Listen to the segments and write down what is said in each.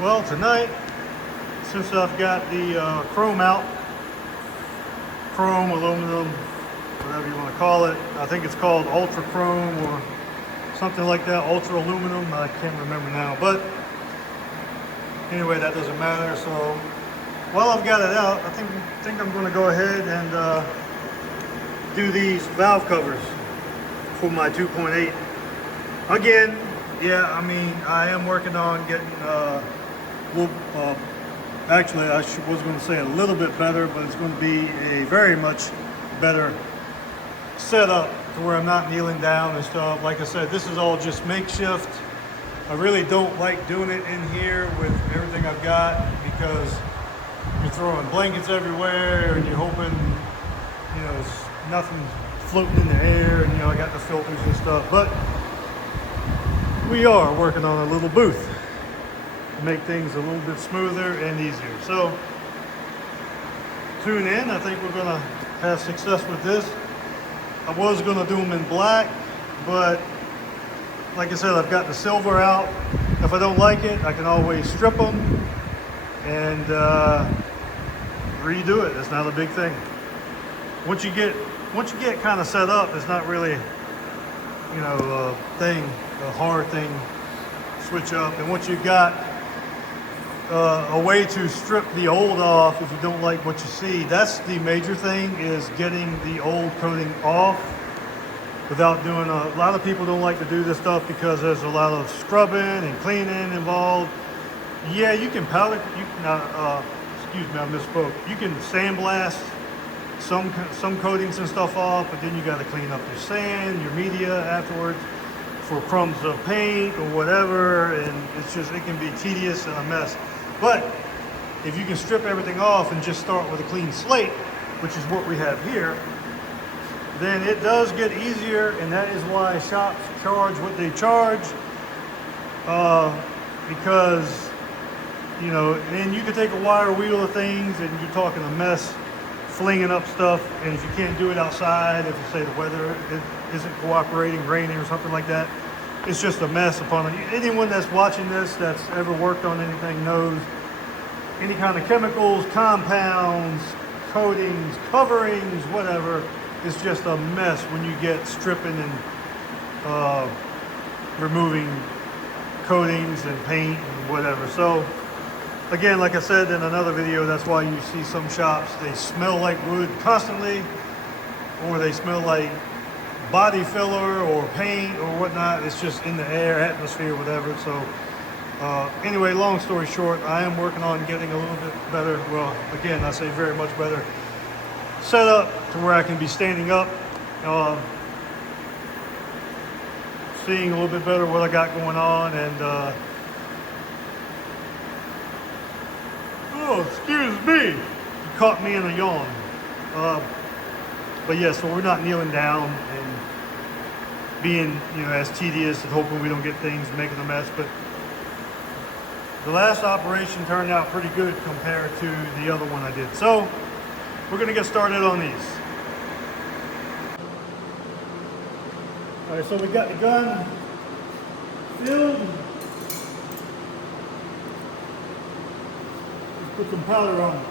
Well, tonight, since I've got the chrome out, chrome, aluminum, whatever you want to call it, I think it's called ultra chrome or something like that, ultra aluminum, I can't remember now, but anyway, that doesn't matter. So while I've got it out, I think I'm going to go ahead and do these valve covers for my 2.8. Again, yeah, I mean, I am working on getting actually, I was going to say a little bit better, but it's going to be a very much better setup to where I'm not kneeling down and stuff. Like I said, this is all just makeshift. I really don't like doing it in here with everything I've got because you're throwing blankets everywhere and you're hoping, you know, it's nothing floating in the air, and you know, I got the filters and stuff. But we are working on a little booth to make things a little bit smoother and easier. So tune in. I think we're gonna have success with this. I was gonna do them in black, but like I said, I've got the silver out. If I don't like it, I can always strip them and redo it. It's not a big thing. Once you get kind of set up, it's not really, you know, a hard thing to switch up. And once you've got a way to strip the old off, if you don't like what you see, that's the major thing, is getting the old coating off without doing a lot of people don't like to do this stuff because there's a lot of scrubbing and cleaning involved. Yeah, you can powder, excuse me, I misspoke. You can sandblast some coatings and stuff off, but then you got to clean up your sand, your media afterwards for crumbs of paint or whatever, and it can be tedious and a mess. But if you can strip everything off and just start with a clean slate, which is what we have here, then it does get easier, and that is why shops charge what they charge, because, you know, and you can take a wire wheel of things and you're talking a mess, flinging up stuff, and if you can't do it outside, if you say the weather isn't cooperating, raining or something like that, it's just a mess upon it. Anyone that's watching this that's ever worked on anything knows any kind of chemicals, compounds, coatings, coverings, whatever, it's just a mess when you get stripping and removing coatings and paint and whatever. So again, like I said in another video, that's why you see some shops, they smell like wood constantly, or they smell like body filler or paint or whatnot. It's just in the air, atmosphere, whatever. So anyway, long story short, I am working on getting a little bit better, well, again, I say very much better set up to where I can be standing up, seeing a little bit better what I got going on, and oh, excuse me, you caught me in a yawn. But yeah, so we're not kneeling down and being, you know, as tedious and hoping we don't get things making a mess. But the last operation turned out pretty good compared to the other one I did. So we're gonna get started on these. All right, so we got the gun filled. Let's put some powder on it.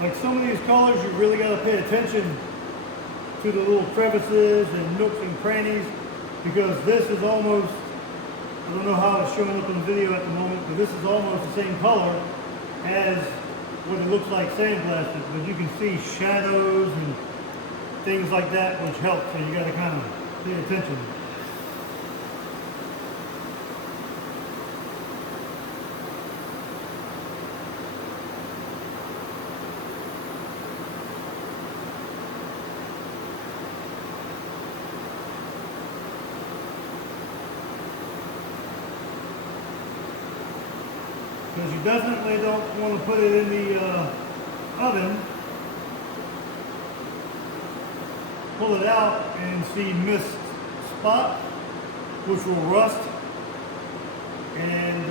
Like some of these colors, you really got to pay attention to the little crevices and nooks and crannies, because this is almost, I don't know how it's showing up in the video at the moment, but this is almost the same color as what it looks like sandblasted, but you can see shadows and things like that, which help, so you got to kind of pay attention. Because you definitely don't want to put it in the oven, pull it out and see mist spot, which will rust, and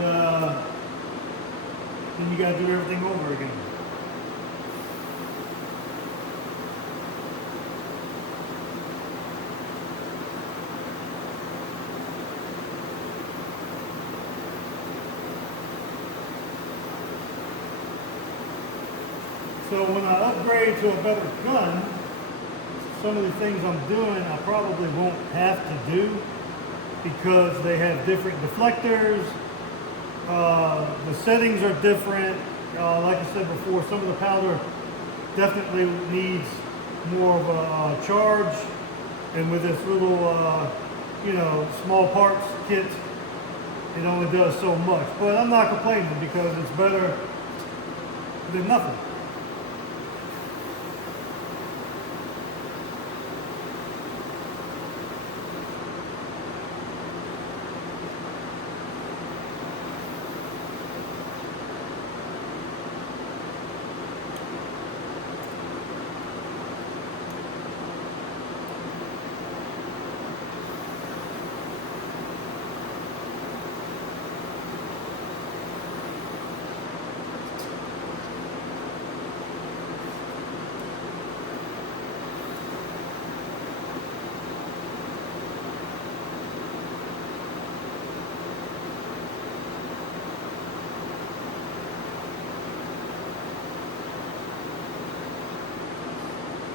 then you got to do everything over again. So when I upgrade to a better gun, some of the things I'm doing I probably won't have to do, because they have different deflectors, the settings are different. Like I said before, some of the powder definitely needs more of a charge, and with this little small parts kit, it only does so much. But I'm not complaining, because it's better than nothing.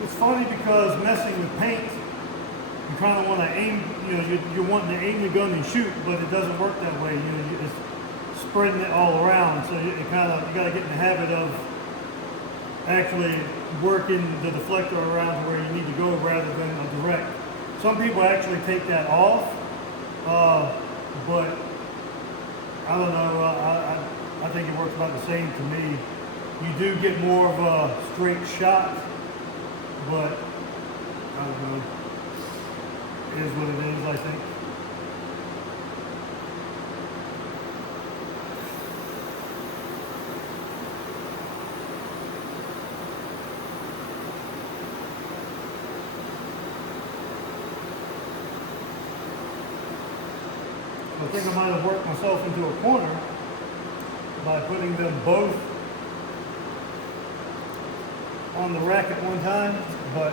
It's funny because messing with paint, you kind of want to aim, you're wanting to aim the gun and shoot, but it doesn't work that way. You're just spreading it all around. So you got to get in the habit of actually working the deflector around to where you need to go rather than a direct. Some people actually take that off, but I don't know. I think it works about the same to me. You do get more of a straight shot, but I don't know. It is what it is, I think. I think I might have worked myself into a corner by putting them both on the rack at one time, but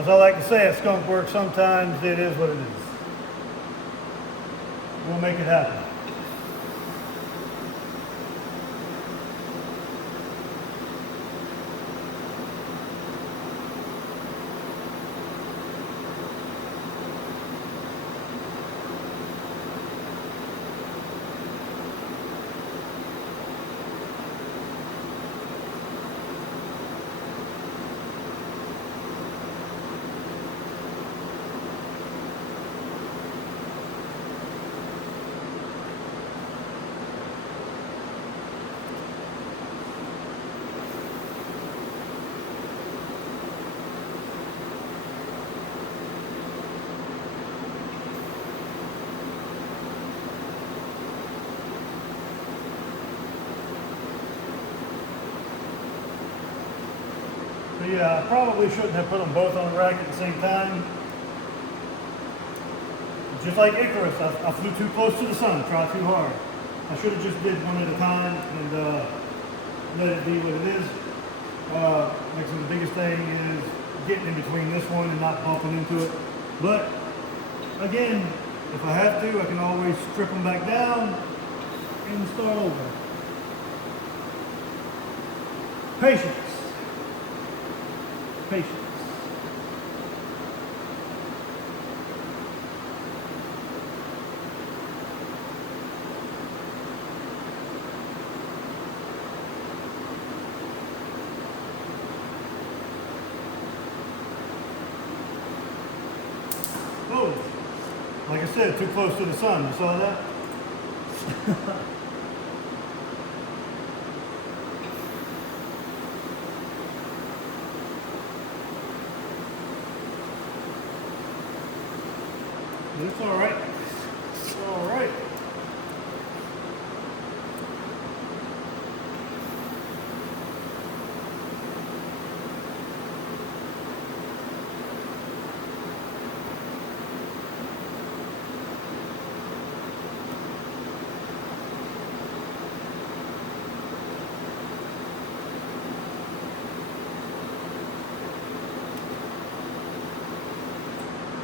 as I like to say at Skunk Works, sometimes it is what it is. We'll make it happen. So yeah, I probably shouldn't have put them both on the rack at the same time. Just like Icarus, I flew too close to the sun, tried too hard. I should have just did one at a time and let it be what it is. Like so the biggest thing is getting in between this one and not bumping into it. But again, if I have to, I can always strip them back down and start over. Patience. Patience. Oh, like I said, too close to the sun. You saw that? It's all right. It's all right.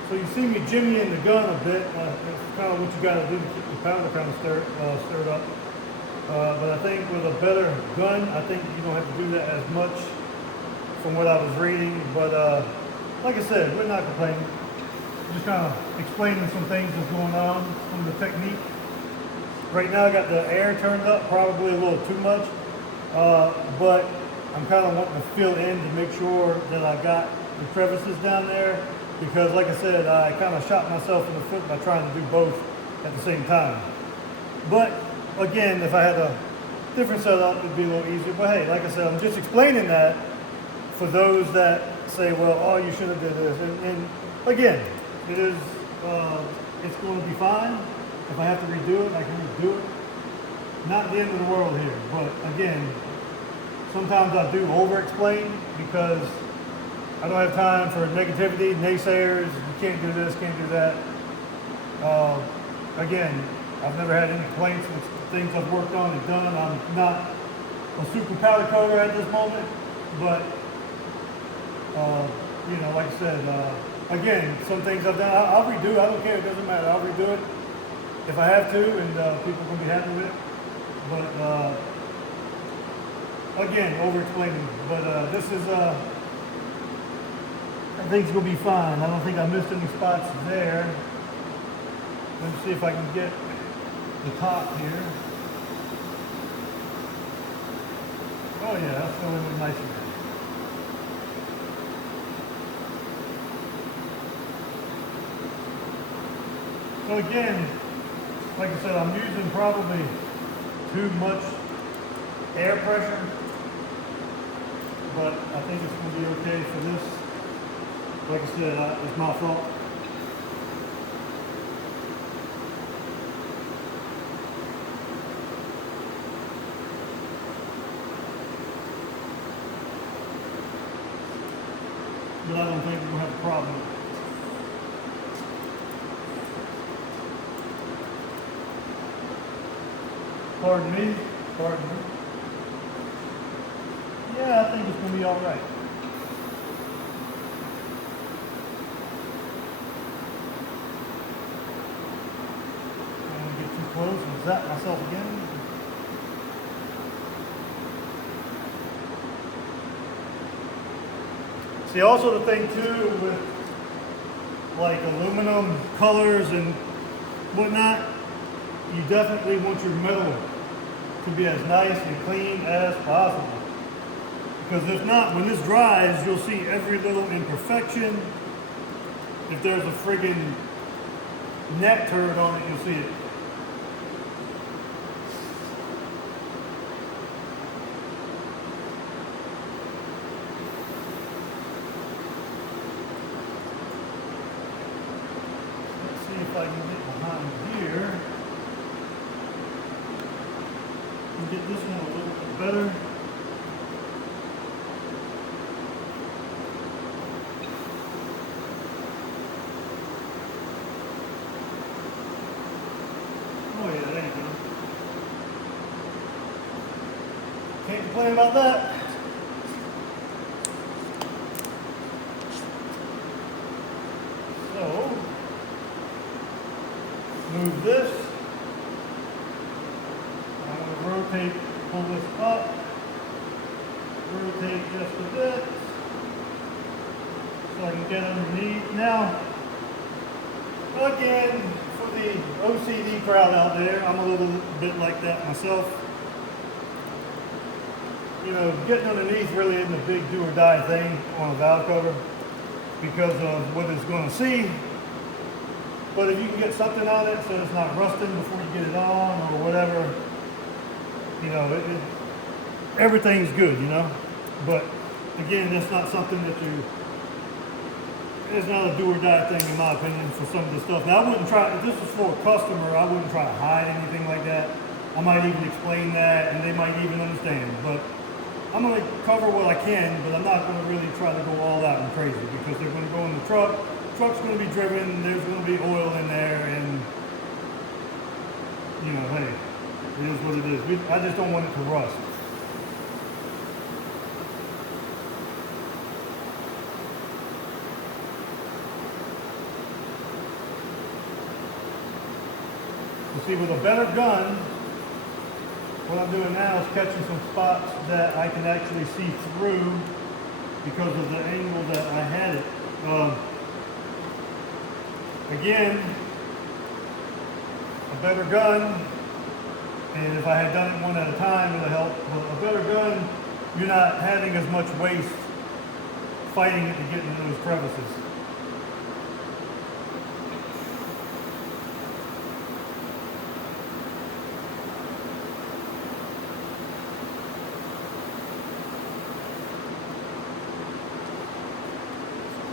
So you see me jimmying the gun a bit. It's kind of what you got to do to keep the powder kind of stirred up. But I think with a better gun, I think you don't have to do that as much from what I was reading. But like I said, we're not complaining. Just kind of explaining some things that's going on from the technique. Right now I got the air turned up, probably a little too much. But I'm kind of wanting to fill in to make sure that I got the crevices down there. Because like I said, I kind of shot myself in the foot by trying to do both at the same time. But again, if I had a different setup, it'd be a little easier. But hey, like I said, I'm just explaining that for those that say, well, oh, you should have did this. And again, it is, it's going to be fine. If I have to redo it, I can redo it. Not the end of the world here. But again, sometimes I do over-explain because I don't have time for negativity, naysayers, you can't do this, can't do that. Again, I've never had any complaints with things I've worked on and done. I'm not a super powder coater at this moment, but, you know, like I said, again, some things I've done, I'll redo. I don't care, it doesn't matter. I'll redo it if I have to, and people can be happy with it. But, again, over-explaining. But this is... I think it's going to be fine. I don't think I missed any spots there. Let me see if I can get the top here. Oh yeah, that's going to look nice again. So again, like I said, I'm using probably too much air pressure, but I think it's going to be okay for this. Like I said, it's my fault. But I don't think we're going to have a problem with it. Pardon me. Pardon me. Yeah, I think it's going to be all right. Close and zap myself again. See, also the thing too with like aluminum colors and whatnot, you definitely want your metal to be as nice and clean as possible. Because if not, when this dries, you'll see every little imperfection. If there's a friggin' net turd on it, you'll see it. If I can get behind here and get this one a little bit better. Oh yeah, there you go. Can't complain about that. So move this. I'm going to rotate, pull this up, rotate just a bit so I can get underneath. Now, again, for the OCD crowd out there, I'm a little bit like that myself. You know, getting underneath really isn't a big do or die thing on a valve cover because of what it's going to see. But if you can get something on it so it's not rusting before you get it on or whatever, you know, everything's good, you know. But again, that's not something that it's not a do or die thing in my opinion for some of the stuff. Now I wouldn't try, if this was for a customer, I wouldn't try to hide anything like that. I might even explain that and they might even understand. But I'm going to cover what I can, but I'm not going to really try to go all out and crazy because they're going to go in the truck. Truck's going to be driven, there's going to be oil in there, and you know, hey, it is what it is. I just don't want it to rust. You see, with a better gun, what I'm doing now is catching some spots that I can actually see through because of the angle that I had it. Again, a better gun, and if I had done it one at a time, it would help. But a better gun, you're not having as much waste fighting it to get into those crevices.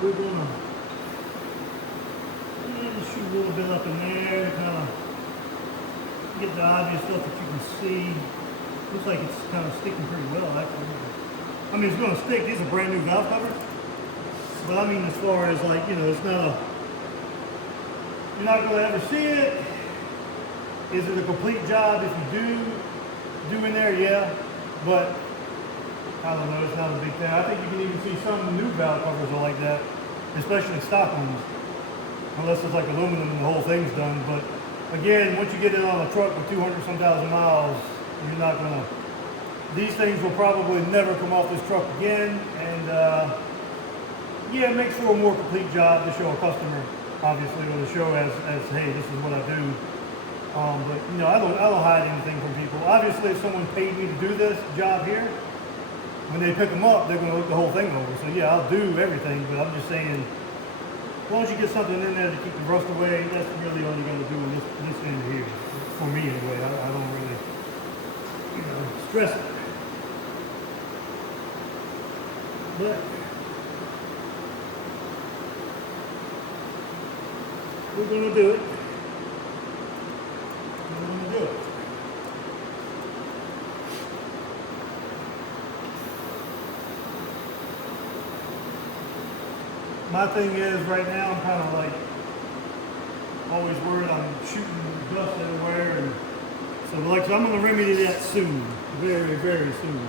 We're gonna shoot a little bit up in there, kind of get the obvious stuff that you can see. Looks like it's kind of sticking pretty well, actually. I mean, it's going to stick. These are brand new valve covers. But I mean, as far as like, you know, it's not a, you're not going to ever see it. Is it a complete job? If you do in there, yeah. But I don't know, it's not a big thing. I think you can even see some of the new valve covers are like that, especially stock ones. Unless it's like aluminum and the whole thing's done. But again, once you get it on a truck with 200-some thousand miles, you're not gonna, these things will probably never come off this truck again. And yeah, it makes for a more complete job to show a customer, obviously, or to show as hey, this is what I do. But you know, I don't hide anything from people. Obviously, if someone paid me to do this job here, when they pick them up, they're going to look the whole thing over. So yeah, I'll do everything, but I'm just saying, as long as you get something in there to keep the rust away, that's really all you're going to do in this end here. For me anyway, I don't really, you know, stress it. But we're going to do it. We're going to do it. My thing is, right now, I'm kind of like, always worried I'm shooting dust everywhere. And so I'm going to remedy that soon. Very, very soon.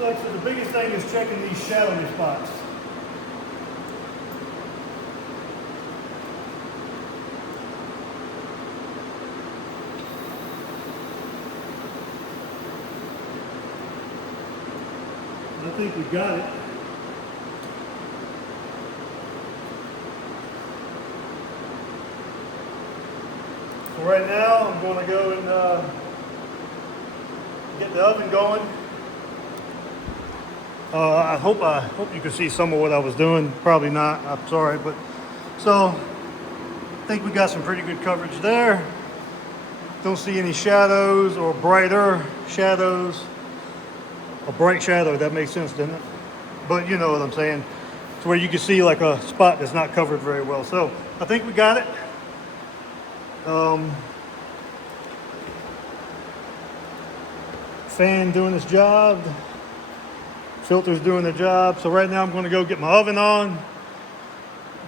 Like I said, the biggest thing is checking these shadowy spots. I think we got it. So right now I'm going to go and get the oven going. I hope you can see some of what I was doing. Probably not. I'm sorry, but so I think we got some pretty good coverage there. Don't see any shadows or brighter shadows. A bright shadow, that makes sense, doesn't it? But you know what I'm saying. It's where you can see like a spot that's not covered very well. So I think we got it. Fan doing its job. Filter's doing their job. So right now I'm going to go get my oven on,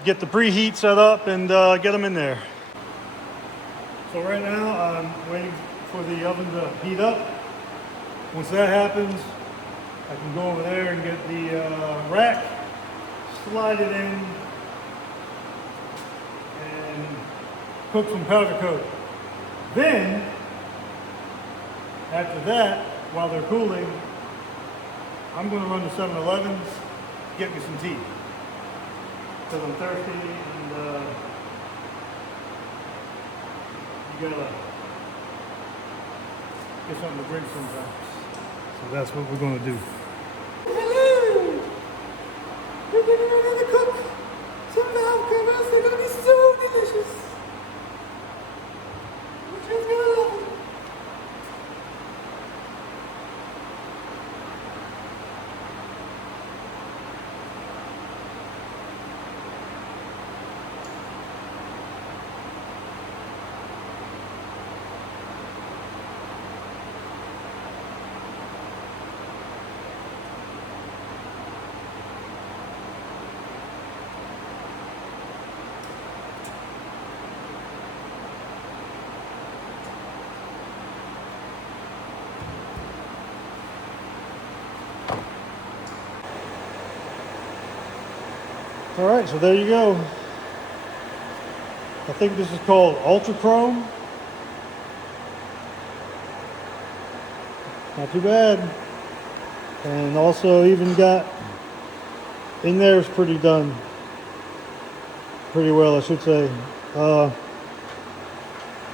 get the preheat set up, and get them in there. So right now I'm waiting for the oven to heat up. Once that happens, I can go over there and get the rack, slide it in, and cook some powder coat. Then, after that, while they're cooling, I'm going to run to 7-Elevens, get me some tea. Because I'm thirsty and you gotta get something to drink sometimes. So that's what we're going to do. Hello! We're getting ready to cook some lobsters. They're going to be so delicious. Which is going to love it. All right, so there you go. I think this is called Ultra Chrome. Not too bad. And also even got in there is pretty done. Pretty well, I should say.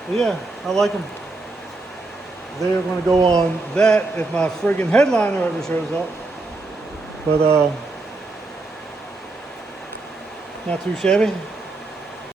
Yeah, I like them. They're going to go on that if my friggin' headliner ever shows up. But not too shabby.